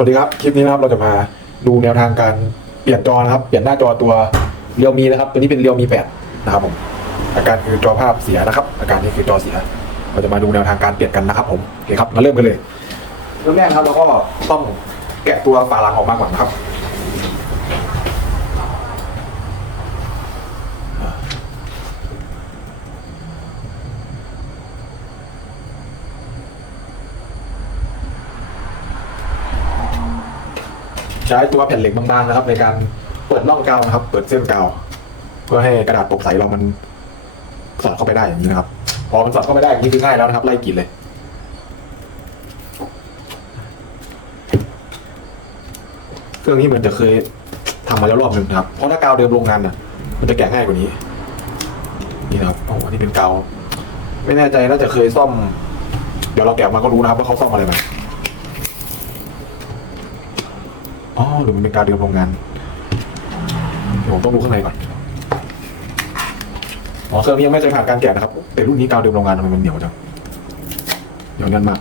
วัสดีครับ คลิปนี้นะครับเราจะมาดูแนวทางการเปลี่ยนจอนะครับ เปลี่ยนหน้าจอตัวเรียวมีนะครับ ตัวนี้เป็นเรียวมีแปดนะครับผมอาการคือจอภาพเสียนะครับ อาการนี้คือจอเสีย เราจะมาดูแนวทางการเปลี่ยนกันนะครับผมโอเคครับมาเริ่มกันเลยเริ่มแรกครับเราก็ต้องแกะตัวฝาหลังออกมาก่อนนะครับ ใช้ตัวแผ่นเหล็กบางๆนะครับ ในการเปิดร่องกาวนะครับ เปิดเส้นกาว เพื่อให้กระดาษปกใสเรามันสอดเข้าไปได้อย่างนี้นะครับ พอมันสอดเข้าไปได้อย่างนี้คือง่ายแล้วนะครับ ไล่กลิ่นเลยเครื่องนี้เหมือนจะเคยทำมาแล้วรอบหนึ่งนะครับ เพราะถ้ากาวเดิมโรงงานน่ะ มันจะแกะง่ายกว่านี้ นี่นะครับโอ้อันนี้เป็นกาว ไม่แน่ใจน่าจะเคยซ่อม เดี๋ยวเราแกะมาก็รู้นะครับว่าเขาซ่อมอะไรมา อ๋อหรือมันเป็นการเดิมโรงงานเดี๋ยวผมต้องดูข้างในก่อนอ๋อเครื่องนี้ยังไม่เคยผ่านการแกะนะครับ แต่รุ่นนี้กาวเดิมโรงงานทำไมมันเหนียวจังเหนียวแน่นมาก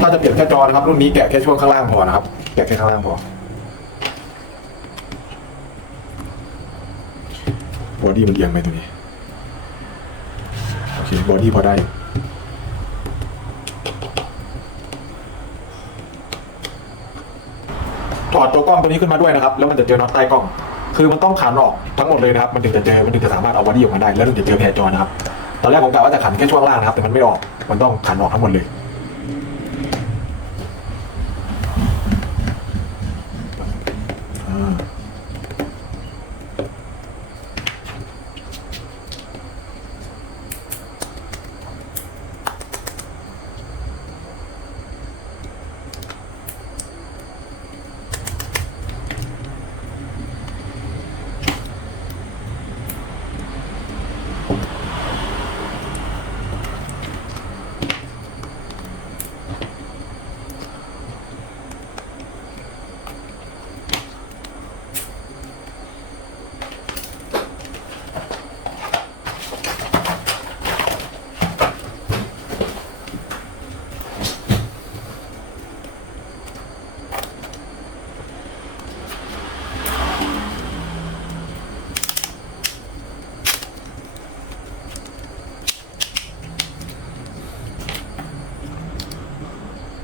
ถ้าจะเปลี่ยนแค่จอนะครับ รุ่นนี้แกะแค่ช่วงข้างล่างพอนะครับ แกะแค่ข้างล่างพอบอดี้มันเอียงไหมตัวนี้ โอเคบอดี้พอได้อยู่ ถอดตัวกล้องตัวนี้ขึ้นมาด้วยนะครับ แล้วมันจะเจอน็อตใต้กล้อง คือมันต้องขันออกทั้งหมดเลยนะครับ มันถึงจะเจอ มันถึงจะสามารถเอาบอดี้ออกมาได้ แล้วถึงจะเจอแผ่นจอนะครับ ตอนแรกผมกะว่าจะขันแค่ช่วงล่างนะครับ แต่มันไม่ออก มันต้องขันออกทั้งหมดเลย อ่า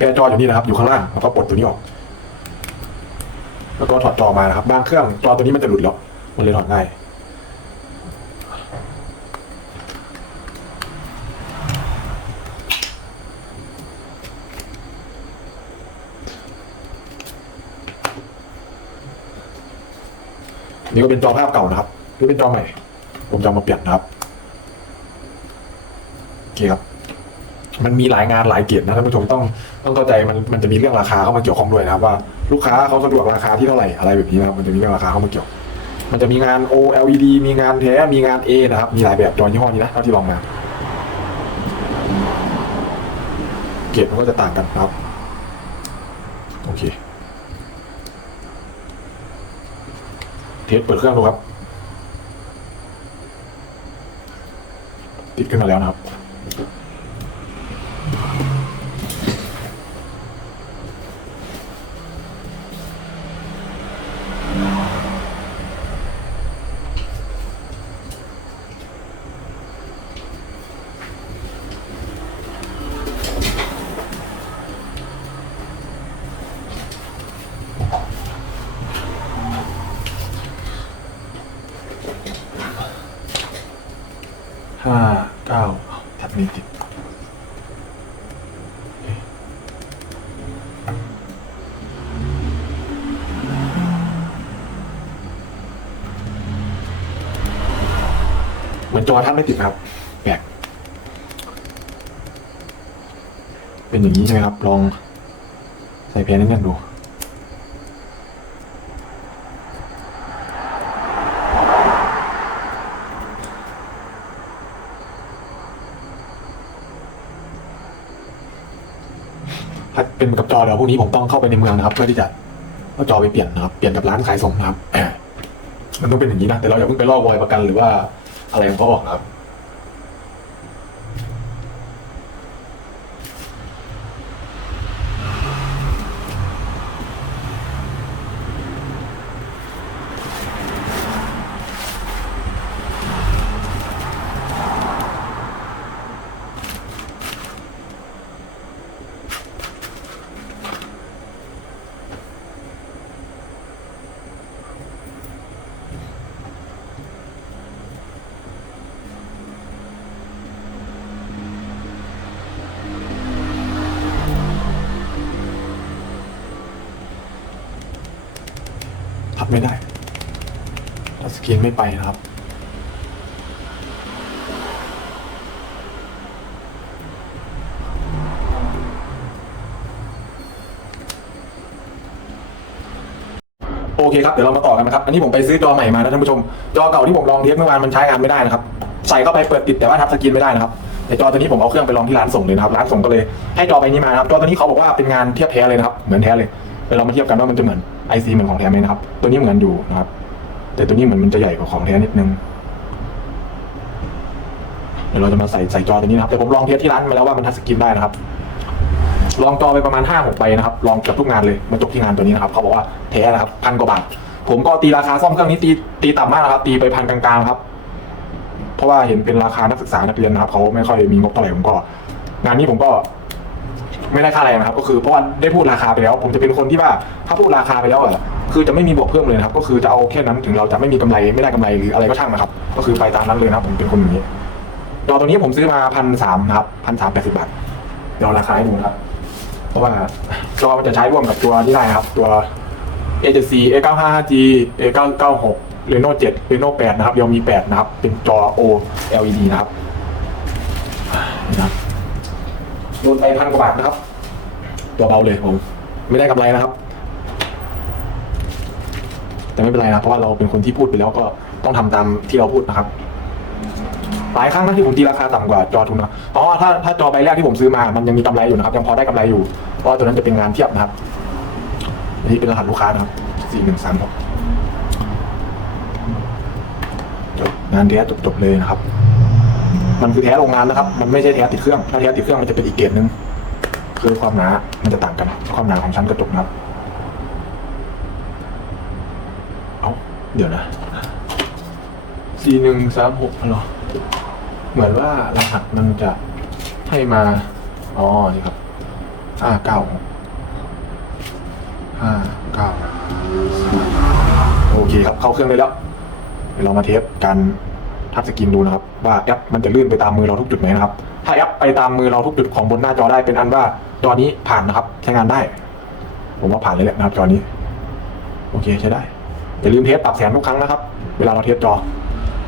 แกนจออยู่นี่นะครับ อยู่ข้างล่างแล้วก็ปลดตัวนี้ออก แล้วก็ถอดจอมานะครับ บางเครื่องจอตัวนี้มันจะหลุดแล้วมันเลยถอดง่ายนี่ก็เป็นจอภาพเก่านะครับนี่เป็นจอใหม่ ผมจะมาเปลี่ยนนะครับ โอเคครับ มันมีหลายงานหลายเกียรตินะท่านผู้ชมต้องต้องเข้าใจมันมันจะมีเรื่องราคาเข้ามาเกี่ยวข้องด้วยนะครับว่าลูกค้าเขาสะดวกราคาที่เท่าไหร่อะไรแบบนี้นะครับมันจะมีเรื่องราคาเข้ามาเกี่ยว มันจะมีงาน OLED มีงานแท้มีงาน A นะครับมีหลายแบบจอยี่ห้อนี้นะเท่าที่ลองมาเกียรติมันก็จะต่างกันครับโอเคเทสเปิดเครื่องดูครับ ติดขึ้นมาแล้วนะครับ ห้าเก้าแท็บนี้ติดเหมือน จอท่านไม่ติดครับแปลกเป็นอย่างนี้ใช่ไหมครับ ลองใส่แพนนั่นๆดูถ้าเป็นกับจอเดี๋ยวพวกนี้ผมต้องเข้าไปในเมืองนะครับ เพื่อที่จะเอาจอไปเปลี่ยนนะครับ เปลี่ยนกับร้านขายส่งนะครับ มันต้องเป็นอย่างนี้นะ แต่เราอย่าเพิ่งไปล่อบอยประกันหรือว่า อะไรของเขาอครับับไม่ได้ทัชสกรีนไม่ไปนะครับ โอเคครับเดี๋ยวเรามาต่อกันนะครับ อันนี้ผมไปซื้อจอใหม่มานะท่านผู้ชม จอเก่าที่ผมลองเทสเมื่อวานมันใช้งานไม่ได้นะครับ ใส่เข้าไปเปิดติดแต่ว่าทับสกรีนไม่ได้นะครับแต่จอตัวนี้ผมเอาเครื่องไปลองที่ร้านส่งเลยนะครับร้านส่งก็เลยให้จอใบนี้มานะครับจอตัวนี้เขาบอกว่าเป็นงานเทียบแท้เลยนะครับเหมือนแท้เลยเดี๋ยวเรามาเทียบกันว่ามันจะเหมือน IC เหมือนของแท้ไหมนะครับ ตัวนี้เหมือนอยู่นะครับ แต่ตัวนี้เหมือนมันจะใหญ่กว่าของแท้นิดนึงเดี๋ยวเราจะมาใส่ใส่จอตัวนี้นะครับแต่ผมลองเทสที่ร้านมาแล้วว่ามันทัชสกรีนได้นะครับ ลองจอไปประมาณ5้าหกใบนะครับ ลองกือบทุกงานเลยมาจบที่งานตัวนี้นะครับ เขาบอกว่าแท้นะครับพันกว่าบาท ผมก็ตีราคาซ่อมเครื่องนี้ตีตีต่ำมากนะครับ ตีไปพันกลางๆครับ เพราะว่าเห็นเป็นราคานักศึกษานักเรียนนะครับ เขาไม่ค่อยมีงบเท่าไหร่ผมก็ งานนี้ผมก็ ไม่ได้ค่าแรงนะครับ ก็คือเพราะว่าได้พูดราคาไปแล้ว ผมจะเป็นคนที่ว่าถ้าพูดราคาไปแล้วอะคือจะไม่มีบวกเพิ่มเลยนะครับ ก็คือจะเอาแค่นั้นถึงเราจะไม่มีกำไรไม่ได้กำไรหรืออะไรก็ช่างนะครับ ก็คือไปตามนั้นเลยนะครับ ผมเป็นคนอย่างนี้จอตัวนี้ผมซื้อมาพันสามนะครับพันสามแปดสิบบาทเดี๋ยวราคาให้ดูนะครับ เพราะว่าจอมันจะใช้ร่วมกับตัวที่ได้นะครับ ตัว A7C A95G A996 Reno 7 Reno 8 นะครับเดี๋ยวมี 8 นะครับ เป็นจอ OLED นะครับนี่นะครับ โดนไปพันกว่าบาทนะครับ ตัวเบาเลยผมไม่ได้กำไรนะครับ แต่ไม่เป็นไรนะเพราะว่าเราเป็นคนที่พูดไปแล้วก็ต้องทำตามที่เราพูดนะครับหลายครั้งนะที่ผมตีราคาต่ำกว่าจอทุนนะอ๋อถ้าถ้าจอใบแรกที่ผมซื้อมามันยังมีกำไรอยู่นะครับยังพอได้กำไรอยู่เพราะตัวนั้นจะเป็นงานเทียบนะครับนนี้เป็นรหัสลูกค้านะครับสี่หนึ่งสามหกจบงานแท้จบๆเลยนะครับ มันคือแท้โรงงานนะครับ มันไม่ใช่แท้ติดเครื่อง ถ้าแท้ติดเครื่องมันจะเป็นอีกเกรดหนึ่งคือความหนา มันจะต่างกัน ความหนาของชั้นกระจกนะครับเอาเดี๋ยวนะสี่หนึ่งสามหกเหรอ เหมือนว่ารหัสมันจะให้มา อ๋อ นี่ครับห้าเก้าห้าเก้าโอเคครับ เข้าเครื่องได้แล้ว เดี๋ยวเรามาเทสการ ทัชสกรีนดูนะครับว่าแอปมันจะลื่นไปตามมือเราทุกจุดไหมนะครับ ถ้าแอปไปตามมือเราทุกจุดของบนหน้าจอได้เป็นอันว่าจอนี้ผ่านนะครับ ใช้งานได้ ผมว่าผ่านเลยแหละนะครับจอนี้ โอเคใช้ได้อย่าลืมเทสปรับแสงทุกครั้งนะครับ เวลาเราเทสจอ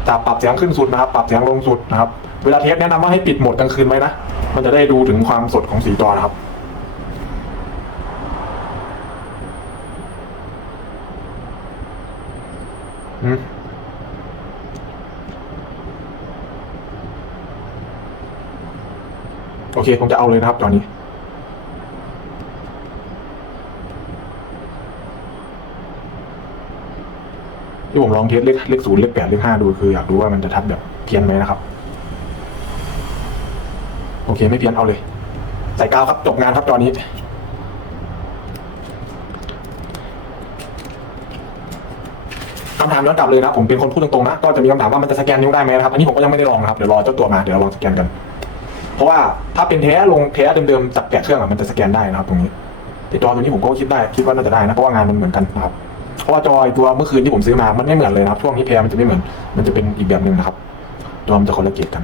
จะปรับเสียงขึ้นสุดนะครับ ปรับเสียงลงสุดนะครับ เวลาเทสแนะนำว่าให้ปิดโหมดกลางคืนไว้นะมันจะได้ดูถึงความสดของสีจอนะครับ อืมโอ เค ผมจะเอาเลยนะครับตอนนี้ ที่ผมลองเทสเลขเลขศูนย์เลขแปดเลขห้าดูคืออยากรู้ว่ามันจะทัดแบบเพี้ยนไหมนะครับ โอเคไม่เพี้ยนเอาเลย ใส่กาวครับจบงานครับตอนนี้คำถามย้อนกลับเลยนะผมเป็นคนพูดตรงๆนะก็จะมีคำถามว่ามันจะสแกนนิ้วได้ไหมนะครับอันนี้ผมก็ยังไม่ได้ลองนะครับเดี๋ยวรอเจ้าตัวมาเดี๋ยวเราลองสแกนกัน เพราะว่าถ้าเป็นแท้ลงแท้เดิมๆจากแกะเครื่องอะมันจะสแกนได้นะครับตรงนี้แต่จอตัวนี้ผมก็คิดได้คิดว่าน่าจะได้นะเพราะว่างานมันเหมือนกันนะครับเพราะว่าจอตัวเมื่อคืนที่ผมซื้อมา มันไม่เหมือนเลยนะครับช่วงนี้แพรมันจะไม่เหมือน มันจะเป็นอีกแบบหนึ่งนะครับจอมันจะคนละเกรดกัน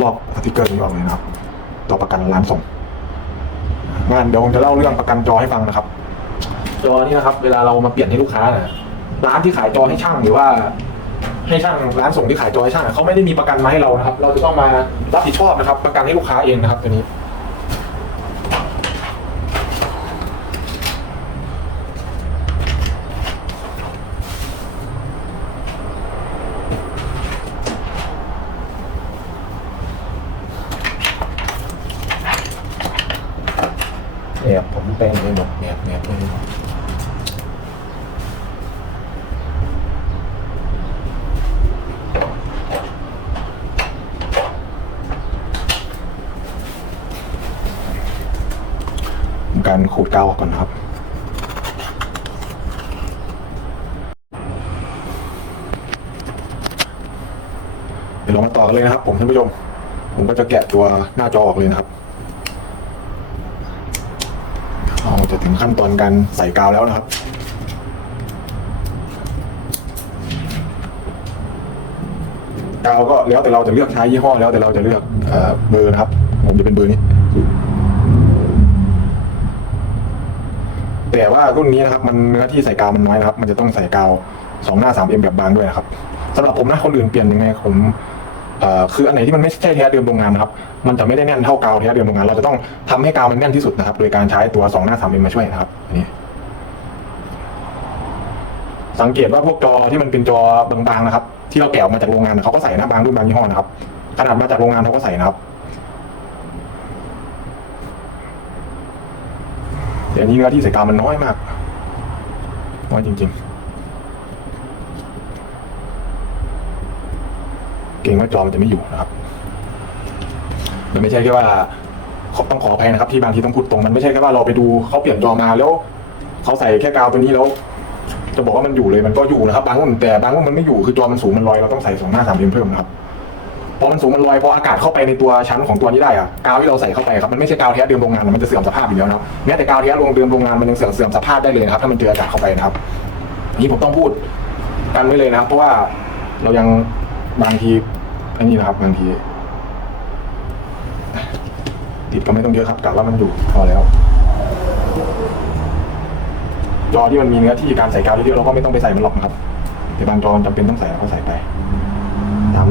ลอกสติกเกอร์นี้ออกเลยนะครับต่อประกันร้านส่งงานเดี๋ยวผมจะเล่าเรื่องประกันจอให้ฟังนะครับ จอนี่นะครับ เวลาเรามาเปลี่ยนให้ลูกค้านะร้านที่ขายจอให้ช่างหรือว่า ให้ช่างร้านส่งที่ขายจอให้ช่างเขาไม่ได้มีประกันมาให้เรานะครับ เราจะต้องมารับผิดชอบนะครับ ประกันให้ลูกค้าเองนะครับตัวนี้แอบผมแปลงไปหมดแอบแอบเลยทำ กาวออกก่อนนะครับ เดี๋ยวเรามาต่อกันเลยนะครับ ผมท่านผู้ชม ผมก็จะแกะตัวหน้าจอออกเลยนะครับเราจะถึงขั้นตอนการใส่กาวแล้วนะครับกาวก็แล้วแต่เราจะเลือกใช้ยี่ห้อแล้วแต่เราจะเลือกเอเบอร์นะครับ ผมจะเป็นเบอร์นี้ แต่ว่ารุ่นนี้นะครับมันเนื้อที่ใส่กาวมันน้อยนะครับ มันจะต้องใส่กาวสองหน้าสามเอ็มแบบบางด้วยนะครับสำหรับผมนะคนอื่นเปลี่ยนยังไงผมคืออันไหนที่มันไม่ใช่แท้เดิมโรงงานนะครับ มันจะไม่ได้แน่นเท่ากาวแท้เดิมโรงงาน เราจะต้องทำให้กาวมันแน่นที่สุดนะครับ โดยการใช้ตัวสองหน้าสามเอ็มมาช่วยนะครับนนี้สังเกตว่าพวกจอที่มันเป็นจอบางๆนะครับ ที่เราแกะออกมาจากโรงงานเขาก็ใส่หนะบางรุ่นบางยี่ห้อนะครับขนาดมาจากโรงงานเขาก็ใส่นะครับ แต่อันนี้เนื้อที่ใส่กาวมันน้อยมากน้อยจริง ๆ เก่งว่าจอมันจะไม่อยู่นะครับมันไม่ใช่แค่ว่าขอต้องขออภัยนะครับที่บางทีต้องพูดตรงมันไม่ใช่แค่ว่าเราไปดูเขาเปลี่ยนจอมาแล้วเขาใส่แค่กาวตัวนี้แล้วจะบอกว่ามันอยู่เลยมันก็อยู่นะครับบางรุ่นแต่บางรุ่นมันไม่อยู่คือจอมันสูงมันลอยเราต้องใส่สองหน้าสามเอ็มเพิ่มนะครับ พอมันสูงมันลอยพออากาศเข้าไปในตัวชั้นของตัวนี้ได้อะกาวที่เราใส่เข้าไปครับมันไม่ใช่กาวแท้เดิมโรงงานมันจะเสื่อมสภาพอยู่แล้วนะครับแม้แต่กาวแท้โรงเดิมโรงงานมันยังเสื่อมเสื่อมสภาพได้เลยนะครับถ้ามันเจออากาศเข้าไปนะครับนี่ผมต้องพูดกันไว้เลยนะครับ เพราะว่าเรายังบางทีอันนี้นะครับบางทีติดก็ไม่ต้องเยอะครับกะว่ามันอยู่พอแล้วจอที่มันมีเนื้อที่การใส่กาวเยอะๆเราก็ไม่ต้องไปใส่มันหรอกนะครับแต่บางจอมันจำเป็นต้องใส่เราก็ใส่ไป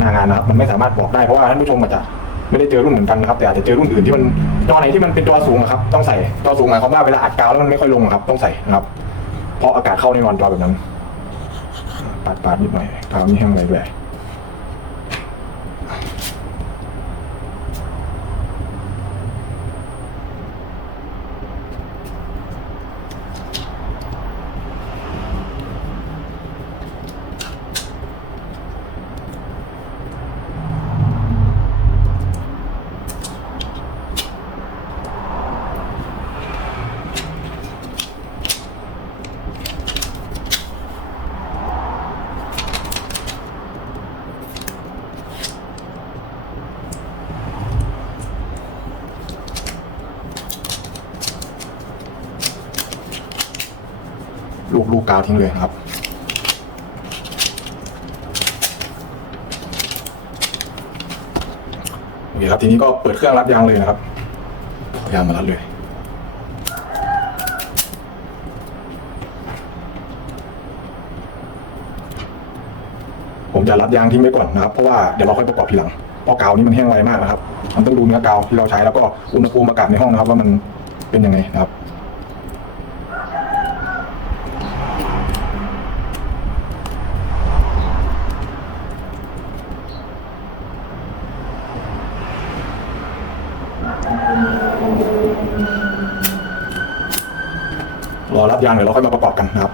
หน้างานนะครับมันไม่สามารถบอกได้เพราะว่าท่านผู้ชมอาจจะไม่ได้เจอรุ่นเหมือนกันนะครับแต่อาจจะเจอรุ่นอื่นที่มันจอไหนที่มันเป็นจอสูงอะครับต้องใส่จอสูงหมายความว่าเวลาอัดกาวแล้วมันไม่ค่อยลงอะครับต้องใส่นะครับเพราะอากาศเข้าในนอนจอแบบนั้นปาดปาดนิดหน่อยกาวนี่แห้งเลย ลูกลูกกาวทิ้งเลยนะครับ โอเคครับ ทีนี้ก็เปิดเครื่องรัดยางเลยนะครับยางมารัดเลยผมจะรัดยางทิ้งไว้ก่อนนะครับ เพราะว่าเดี๋ยวเราค่อยประกอบทีหลัง เพราะกาวนี้มันแห้งไวมากนะครับ มันต้องดูเนื้อกาวที่เราใช้แล้วก็อุณหภูมิอากาศในห้องนะครับ ว่ามันเป็นยังไงนะครับ ยางเดี๋ยวเราค่อยมาประกอบกันนะครับ